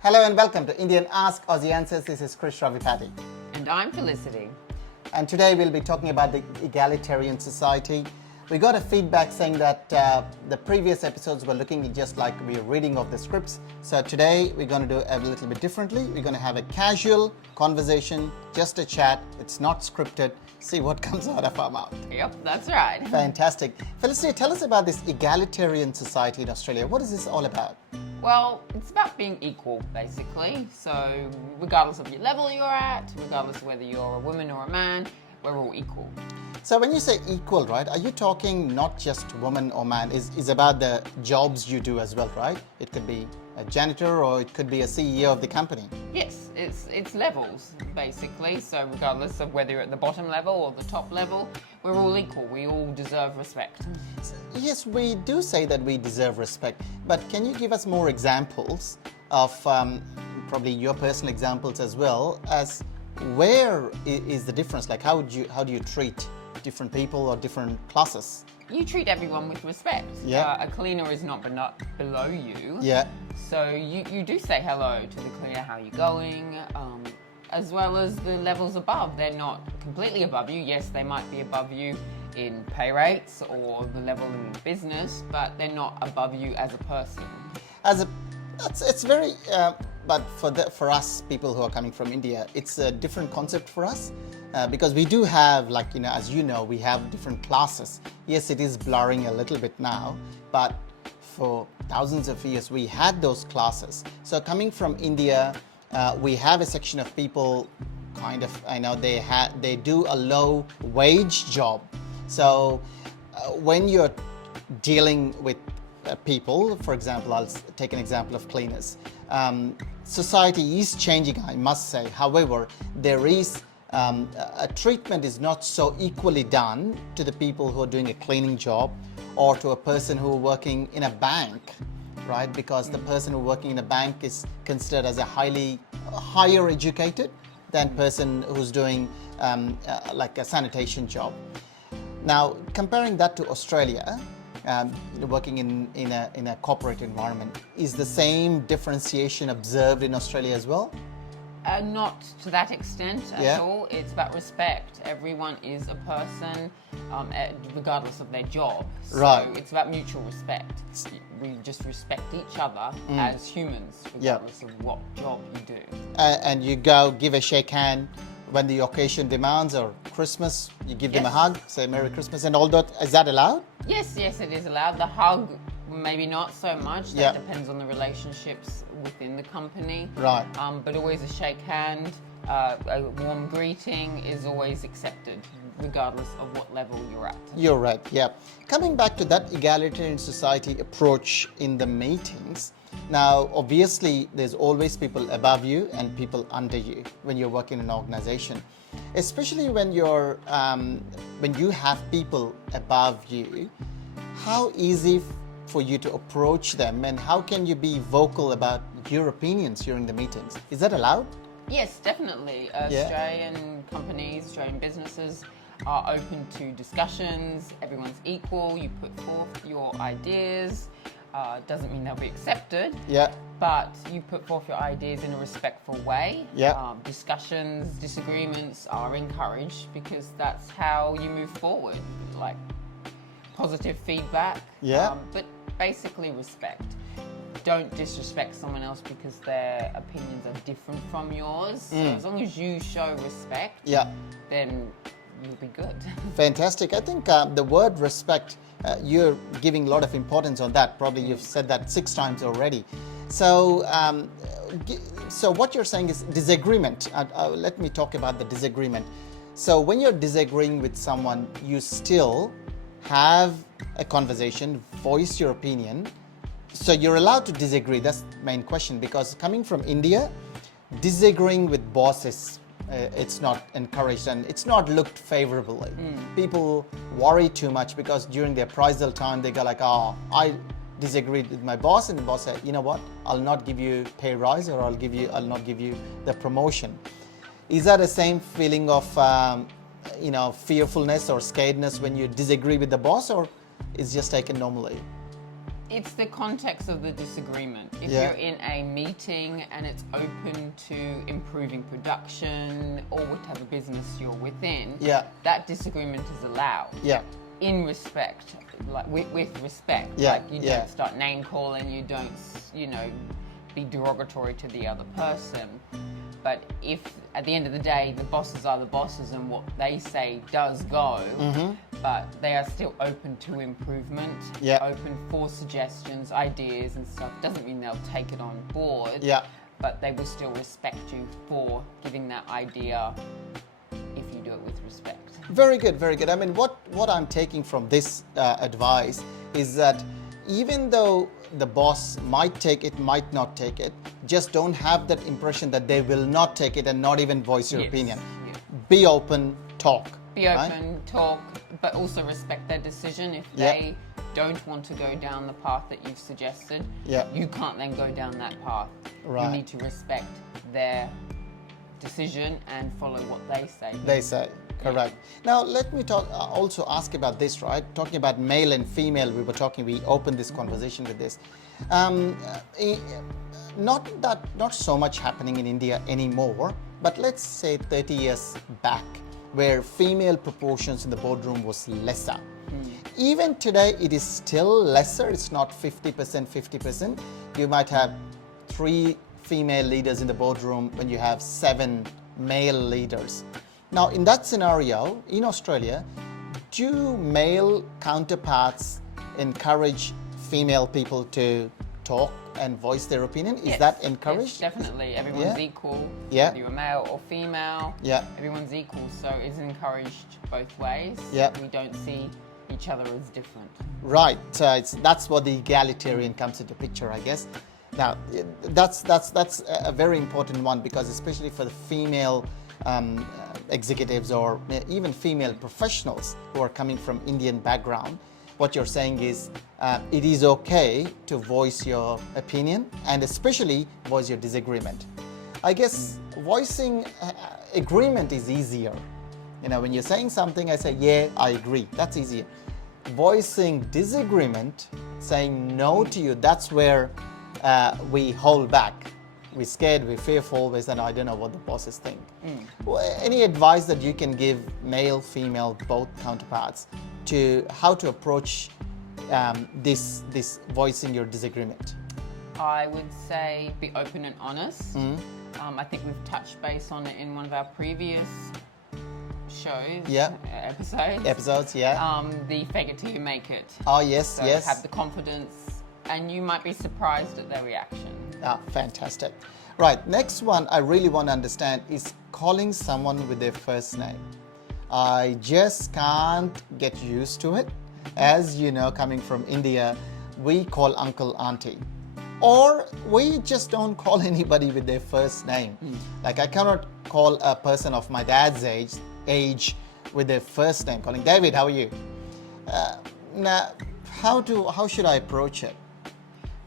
Hello and welcome to Indian Ask Aussie Answers. This is Krish Ravipati. And I'm Felicity. And today we'll be talking about the egalitarian society. We got a feedback saying that the previous episodes were looking just like we were reading off the scripts. So today we're going to do a little bit differently. We're going to have a casual conversation, just a chat. It's not scripted. See what comes out of our mouth. Yep, that's right. Fantastic. Felicity, tell us about this egalitarian society in Australia. What is this all about? Well, it's about being equal, basically. So regardless of your level you're at, regardless of whether you're a woman or a man, we're all equal. So when you say equal, right, are you talking not just woman or man? Is about the jobs you do as well, right? It could be a janitor or it could be a CEO of the company. Yes, it's levels, basically. So regardless of whether you're at the bottom level or the top level, we're all equal. We all deserve respect. Yes, we do say that we deserve respect, but can you give us more examples of probably your personal examples as well as where is the difference? Like how do you treat different people or different classes? You treat everyone with respect. Yeah. A cleaner is not below you. Yeah. So you do say hello to the cleaner, how you going, as well as the levels above. They're not completely above you. Yes, they might be above you in pay rates or the level in business, but they're not above you as a person. It's very, but for us people who are coming from India, it's a different concept for us because we do have, like, as you know, we have different classes. Yes, it is blurring a little bit now, but for thousands of years we had those classes. So coming from India, we have a section of people kind of, I know they do a low wage job. So when you're dealing with people, for example, I'll take an example of cleaners. Society is changing, I must say. However, there is a treatment is not so equally done to the people who are doing a cleaning job or to a person who are working in a bank, right? Because the person who working in a bank is considered as a higher educated than person who's doing like a sanitation job. Now, comparing that to Australia, working in a corporate environment, is the same differentiation observed in Australia as well? Not to that extent at all. It's about respect. Everyone is a person, regardless of their job. So right. It's about mutual respect. We just respect each other as humans, regardless of what job you do. And you go give a shake hand when the occasion demands, or Christmas, you give them a hug, say Merry Christmas and all that. Is that allowed? Yes, it is allowed. The hug, maybe not so much. That depends on the relationships within the company. Right. But always a shake hand, a warm greeting is always accepted, regardless of what level you're at. You're right, yeah. Coming back to that egalitarian society approach in the meetings, now obviously there's always people above you and people under you when you're working in an organization. Especially when when you have people above you, how easy for you to approach them and how can you be vocal about your opinions during the meetings? Is that allowed? Yes, definitely. Australian companies, Australian businesses are open to discussions. Everyone's equal. You put forth your ideas. Doesn't mean they'll be accepted. Yeah. But you put forth your ideas in a respectful way. Yeah. Discussions, disagreements are encouraged because that's how you move forward. Like positive feedback. Yeah. But basically respect. Don't disrespect someone else because their opinions are different from yours. So as long as you show respect, then you'll be good. Fantastic. I think the word respect, you're giving a lot of importance on that. Probably you've said that 6 times already. So, so what you're saying is disagreement. Let me talk about the disagreement. So when you're disagreeing with someone, you still have a conversation, voice your opinion. So you're allowed to disagree. That's the main question, because coming from India, disagreeing with bosses, it's not encouraged and it's not looked favorably. People worry too much because during the appraisal time, they go like, oh, I disagreed with my boss, and the boss said, you know what, I'll not give you pay rise, or I'll not give you the promotion. Is that the same feeling of fearfulness or scaredness when you disagree with the boss, or is just taken normally? It's the context of the disagreement. If Yeah. you're in a meeting and it's open to improving production or whatever business you're within, Yeah. that disagreement is allowed. Yeah. In respect, like with respect. Yeah, Like you yeah. don't start name calling, you don't, be derogatory to the other person. But if at the end of the day the bosses are the bosses and what they say does go, but they are still open to improvement, Yeah. open for suggestions, ideas and stuff, doesn't mean they'll take it on board. Yeah. But they will still respect you for giving that idea if you do it with respect. Very good, very good. I mean, what I'm taking from this advice is that even though the boss might take it, might not take it, just don't have that impression that they will not take it and not even voice your Yes, opinion. yeah. Be open, talk. Be right? open, talk, but also respect their decision. If Yeah. they don't want to go down the path that you've suggested, Yeah. you can't then go down that path. Right. You need to respect their decision and follow what they say. They say, correct. Now, let me also ask about this, right? Talking about male and female, we opened this conversation with this. Not so much happening in India anymore, but let's say 30 years back, where female proportions in the boardroom was lesser. Even today, it is still lesser. It's not 50%, 50%. You might have 3 female leaders in the boardroom when you have 7 male leaders. Now, in that scenario, in Australia, do male counterparts encourage female people to talk and voice their opinion? Is Yes, that encouraged? Yes, definitely. Everyone's Yeah. equal. Yeah. Whether you're male or female. Yeah. Everyone's equal, so it's encouraged both ways. Yeah. We don't see each other as different. Right. That's what the egalitarian comes into picture, I guess. Now, that's a very important one, because especially for the female executives or even female professionals who are coming from Indian background, what you're saying is it is okay to voice your opinion and especially voice your disagreement. I guess voicing agreement is easier. When you're saying something, I say, yeah, I agree. That's easier. Voicing disagreement, saying no to you, that's where we hold back. We're scared, we're fearful, we say, I don't know what the bosses think. Well, any advice that you can give male, female, both counterparts to how to approach this voicing your disagreement? I would say be open and honest. I think we've touched base on it in one of our previous shows, Yeah. episodes. Yeah. The fake it till you make it. Oh, yes, So yes. have the confidence, and you might be surprised at their reaction. Fantastic. Right, next one I really want to understand is calling someone with their first name. I just can't get used to it. As you know, coming from India, we call uncle, auntie. Or we just don't call anybody with their first name. Like I cannot call a person of my dad's age with their first name, calling David, how are you? Now, how should I approach it?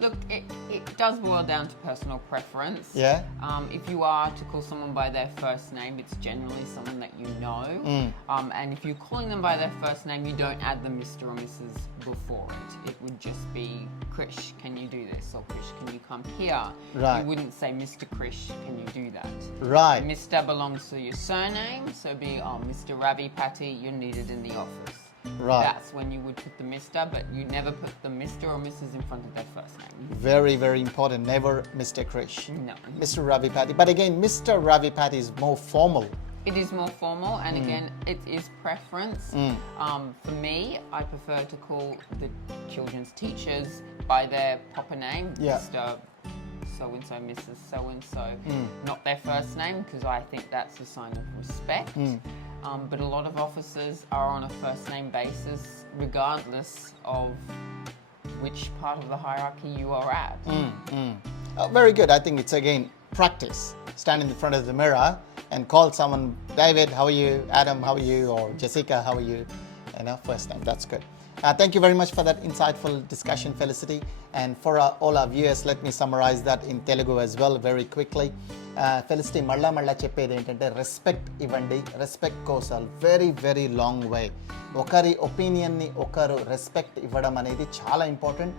Look, it does boil down to personal preference. Yeah. If you are to call someone by their first name, it's generally someone that you know. And if you're calling them by their first name, you don't add the Mr. or Mrs. before it. It would just be, Krish, can you do this? Or Krish, can you come here? Right. You wouldn't say, Mr. Krish, can you do that? Right. Mr. belongs to your surname, so be, Mr. Ravipati, you're needed in the office. Right. That's when you would put the Mr., but you never put the Mr. or Mrs. in front of their first name. Very, very important. Never Mr. Krish. No. Mr. Ravipati. But again, Mr. Ravipati is more formal. It is more formal, and again, it is preference. For me, I prefer to call the children's teachers by their proper name, Yeah. Mr. So-and-so, Mrs. So-and-so, not their first name, because I think that's a sign of respect. But a lot of officers are on a first-name basis, regardless of which part of the hierarchy you are at. Very good. I think it's again practice. Stand in the front of the mirror and call someone, David, how are you? Adam, how are you? Or Jessica, how are you? First name. That's good. Thank you very much for that insightful discussion, Felicity. And for all our viewers, let me summarize that in Telugu as well very quickly. Felicity, మళ్ళా చెప్పేది ఏంటంటే respect ఇవ్వండి. Respect కోసం very very long way. ఒకరి ఒపీనియన్ని ఒకరు respect ఇవ్వడం అనేది చాలా ఇంపార్టెంట్.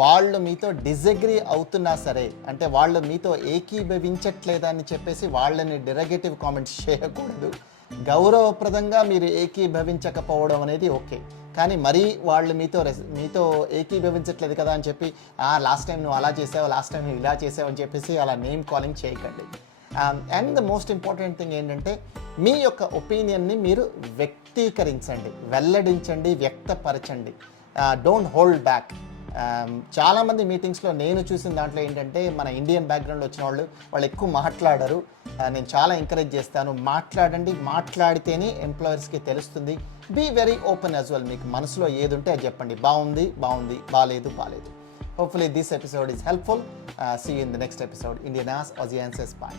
వాళ్ళు మీతో డిజగ్రీ అవుతున్నా సరే, అంటే వాళ్ళు మీతో ఏకీభవించట్లేదని చెప్పేసి వాళ్ళని డెరగేటివ్ కామెంట్స్ చేయకూడదు. గౌరవప్రదంగా మీరు ఏకీభవించకపోవడం అనేది ఓకే, కానీ మరీ వాళ్ళు మీతో ఏకీభవించట్లేదు కదా అని చెప్పి లాస్ట్ టైం నువ్వు అలా చేసావు, లాస్ట్ టైం నువ్వు ఇలా చేసావు అని చెప్పేసి అలా నేమ్ కాలింగ్ చేయకండి. And the most important thing ఏంటంటే మీ యొక్క ఒపీనియన్ని మీరు వ్యక్తీకరించండి, వెల్లడించండి, వ్యక్తపరచండి. Don't hold back. చాలామంది మీటింగ్స్లో నేను చూసిన దాంట్లో ఏంటంటే మన ఇండియన్ బ్యాక్గ్రౌండ్ వచ్చిన వాళ్ళు ఎక్కువ మాట్లాడరు. నేను చాలా ఎంకరేజ్ చేస్తాను, మాట్లాడండి. మాట్లాడితేనే ఎంప్లాయర్స్కి తెలుస్తుంది. Be very open as well. మీకు మనసులో ఏది ఉంటే అది చెప్పండి. బాగుంది, బాలేదు. Hopefully this episode is helpful. See you in the next episode. Indian Aussie Answers. Bye.